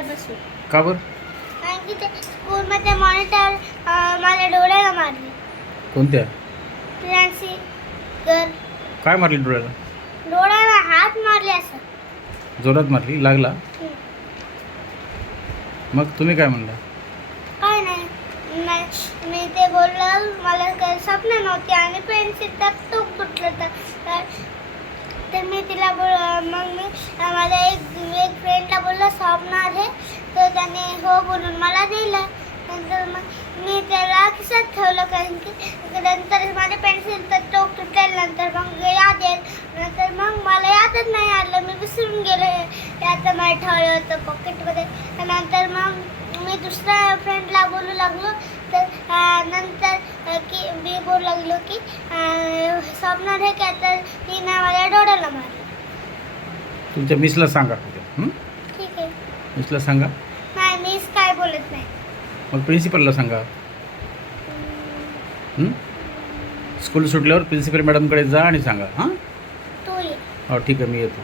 काल बसून. का बरं? कारण की ते स्कूलमध्ये मॉनिटर माझ्या डोळ्याला मारली. कोणत्या? प्रियांशी गर काय मारली डोळ्याला? डोळ्याला हात मारले असं. जोरात मारली? लागला? हम्म. मग तुम्ही काय म्हणला? काय नाही. मी ते बोललं मला काही स्वप्न नव्हती आणि पेन्सिल टूक तुटलं तर मी तिला मग मी माझ्या एक फ्रेंडला बोललं स्वप्न आहे तर त्याने हो बोलून मला दिलं. नंतर मग मी त्याला खिशात ठेवलं कारण की नंतर माझे पेन्सिल तर टोक तुटेल नंतर मग याद येईल. नंतर मग मला यादच नाही आलं मी विसरून गेलो यात मला ठेवलं होतं पॉकेटमध्ये. नंतर मग मी दुसऱ्या फ्रेंडला बोलू लागलो तर नंतर की मी बोलू लागलो की स्वप्नात आहे का तर तिनं मला डोळ्याला मारलं. तुमच्या मिसला सांगा. ठीक आहे. मिसला सांगा. नाही मीच काय बोलत नाही. मग प्रिन्सिपलला सांगा. स्कूल सुटल्यावर प्रिन्सिपल मॅडमकडे जा आणि सांगा. हां तू ये. हो ठीक आहे, मी येतो.